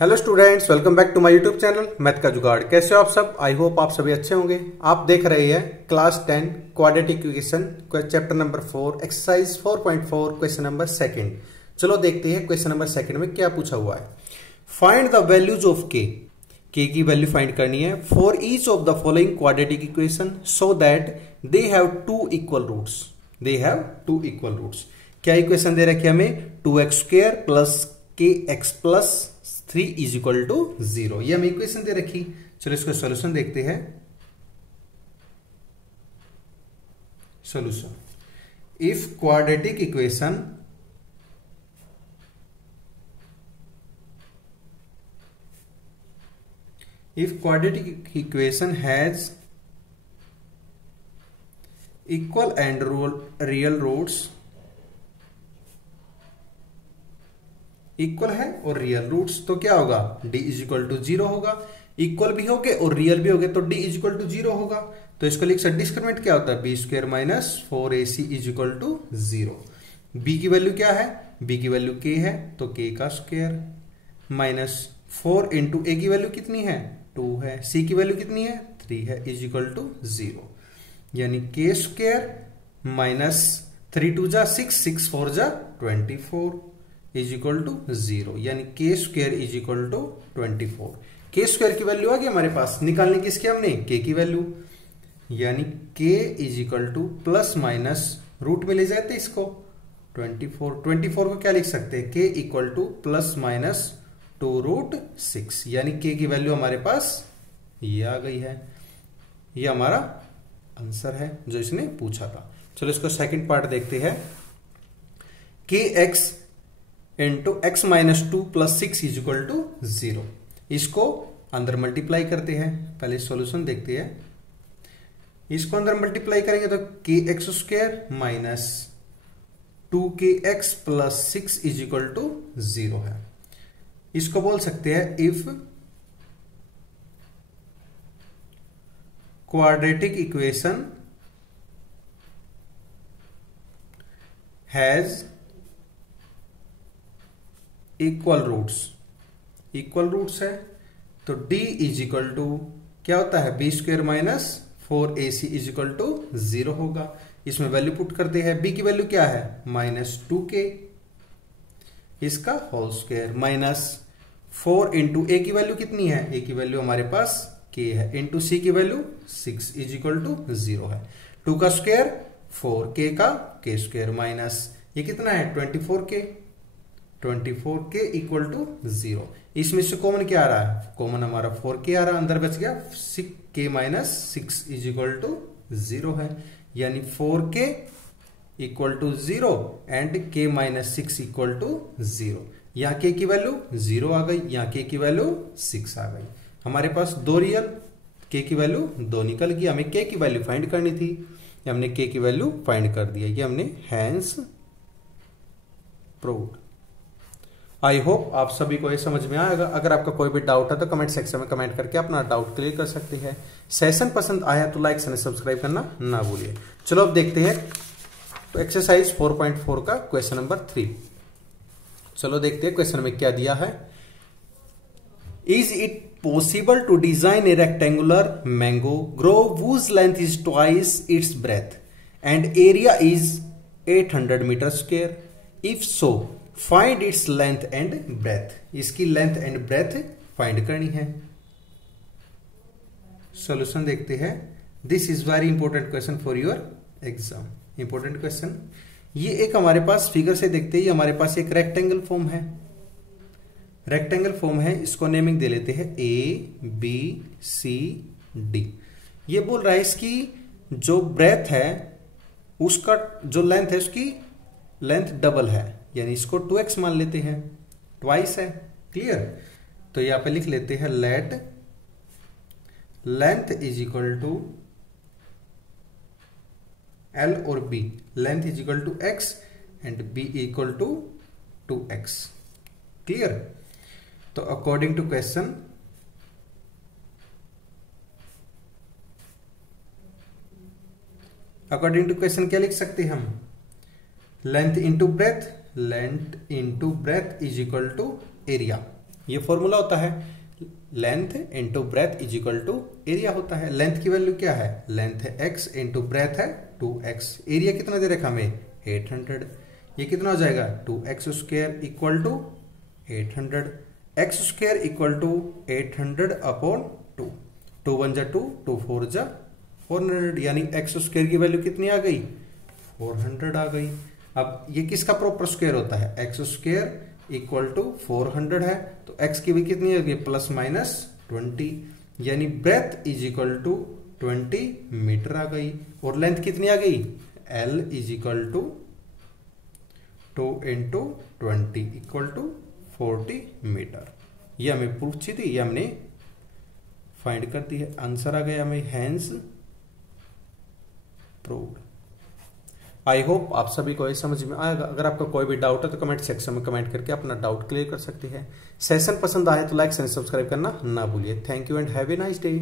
Hello students, welcome back to my YouTube channel math का जुगाड़। कैसे हो आप सब? आई होप आप सभी अच्छे होंगे। आप देख रहे हैं class 10 quadratic equation chapter number 4 exercise 4.4 question number second. चलो देखते हैं क्वेश्चन नंबर सेकंड में क्या पूछा हुआ है। फाइंड द वैल्यूज ऑफ के की वैल्यू फाइंड करनी है for each of the following quadratic equation so that they have two equal roots. They have two equal roots. क्या इक्वेशन दे रखी है हमें? 2x² plus k x plus 3 is equal to 0। ये हमें इक्वेशन दे रखी। चलो इसका सॉल्यूशन देखते हैं। Solution, if quadratic equation has equal and real roots, equal है और रियल रूट्स, तो क्या होगा? d इज इक्वल टू 0 होगा। इक्वल भी होगे और रियल भी होगे तो d इज इक्वल टू 0 होगा। तो इसको लिख सकते, डिस्क्रिमिनेंट क्या होता है? b² minus 4ac is equal to 0। b की वैल्यू क्या है? b की वैल्यू k है तो k का स्क्वायर माइनस 4 इंटू a की वैल्यू कितनी है? 2 है। c की वैल्यू कितनी है? 3 है इज इक्वल टू 0। यानी k² माइनस 3 2 जा 6 6 4 जा 24 इज इक्वल टू 0। यानी k² is equal to 24। k² की वैल्यू आ गई हमारे पास। निकालने किसकी हमने? k की वैल्यू। यानी k is equal to plus minus root में ले जाते इसको 24 को क्या लिख सकते हैं? k equal to plus minus 2√6। यानी k की वैल्यू हमारे पास ये आ गई है। ये हमारा आंसर है जो इसने पूछा था। चलो इसको सेकंड पार्ट देखते हैं। kx into x minus 2 plus 6 is equal to 0। इसको अंदर मल्टीप्लाई करते हैं। पहले सॉल्यूशन देखते हैं। इसको अंदर मल्टीप्लाई करेंगे तो kx² minus 2kx plus 6 is equal to 0 है। इसको बोल सकते हैं if quadratic equation has equal roots. Equal roots है तो d इज इक्वल टू क्या होता है? b² minus 4ac is equal to 0 होगा। इसमें वैल्यू पुट करते हैं। b की वैल्यू क्या है? माइनस 2k इसका whole square minus 4 into a की वैल्यू कितनी है? a की वैल्यू हमारे पास k है इंटू c की वैल्यू 6 इज इक्वल टू 0 है। 2 का स्क्वायर 4, k का k² माइनस ये कितना है? 24k equal to 0। इसमें से कॉमन क्या आ रहा है? कॉमन हमारा 4k आ रहा है, अंदर बच गया 6k minus 6 is equal to 0 है। यानी 4k equal to 0 and k minus 6 equal to 0। यहाँ k की वैल्यू 0 आ गई, यहाँ k की वैल्यू 6 आ गई। हमारे पास दो रियल, k की वैल्यू 2 निकल गई। हमें k की वैल्यू फाइंड करनी थी, हमने k की वैल्यू फाइंड कर दिया। ये हमने हैंस प्रूव्ड। आई होप आप सभी को ये समझ में आएगा। अगर आपका कोई भी डाउट है तो कमेंट सेक्शन में कमेंट करके अपना डाउट क्लियर कर सकते हैं। सेशन पसंद आया तो लाइक एंड सब्सक्राइब करना ना भूलिए। चलो अब देखते हैं तो एक्सरसाइज 4.4 का क्वेश्चन नंबर 3। चलो देखते हैं क्वेश्चन में क्या दिया है। Is it possible to design a rectangular mango grove whose length is twice its breadth and area is 800 metre square? If so find its length and breadth. इसकी length and breadth find करनी है। Solution देखते हैं। This is very important question for your exam. Important question. ये एक हमारे पास figure से देखते हैं, हमारे पास एक रेक्टेंगल फॉर्म है। रेक्टेंगल फॉर्म है, इसको नेमिंग दे लेते हैं ABCD। ये बोल रहा है इसकी जो ब्रेथ है उसका जो लेंथ है उसकी लेंथ डबल है, यानी इसको 2x मान लेते हैं, ट्वाइस है। क्लियर? तो यहां पे लिख लेते हैं let length is equal to L और B। Length is equal to x and B equal to 2x। Clear? तो अकॉर्डिंग टू क्वेश्चन क्या लिख सकते हैं हम? Length into breadth, length into breadth is equal to area. ये formula होता है length into breadth is equal to area होता है। लेंथ की वैल्यू क्या है, लेंथ है x इंटू ब्रेथ है 2x। एरिया कितना दे रखा हमें 800। ये कितना हो जाएगा 2x square equal to 800। x square equal to 800 upon 2। 2 1 जा 2, 2 4 जा 400, यानी x स्क्वायर की वैल्यू कितनी आ गई 400 आ गई। अब ये किसका प्रॉपर स्क्वायर होता है, x स्क्वायर इक्वल टू 400 है, तो x की भी कितनी होगी प्लस माइनस 20, यानी breadth is equal to 20 metre आ गई। और लेंथ कितनी आ गई, l is equal to 2 into 20 equal to 40 metre. ये हमें पूछी थी, ये हमने फाइंड कर दी है, आंसर आ गया हमें, हैंस प्रूव्ड। आई होप आप सभी को ये समझ में आएगा। अगर आपका कोई भी डाउट है तो कमेंट सेक्शन में कमेंट करके अपना डाउट क्लियर कर सकते हैं। सेशन पसंद आए तो लाइक एंड सब्सक्राइब करना ना भूलिए। Thank you and have a nice day.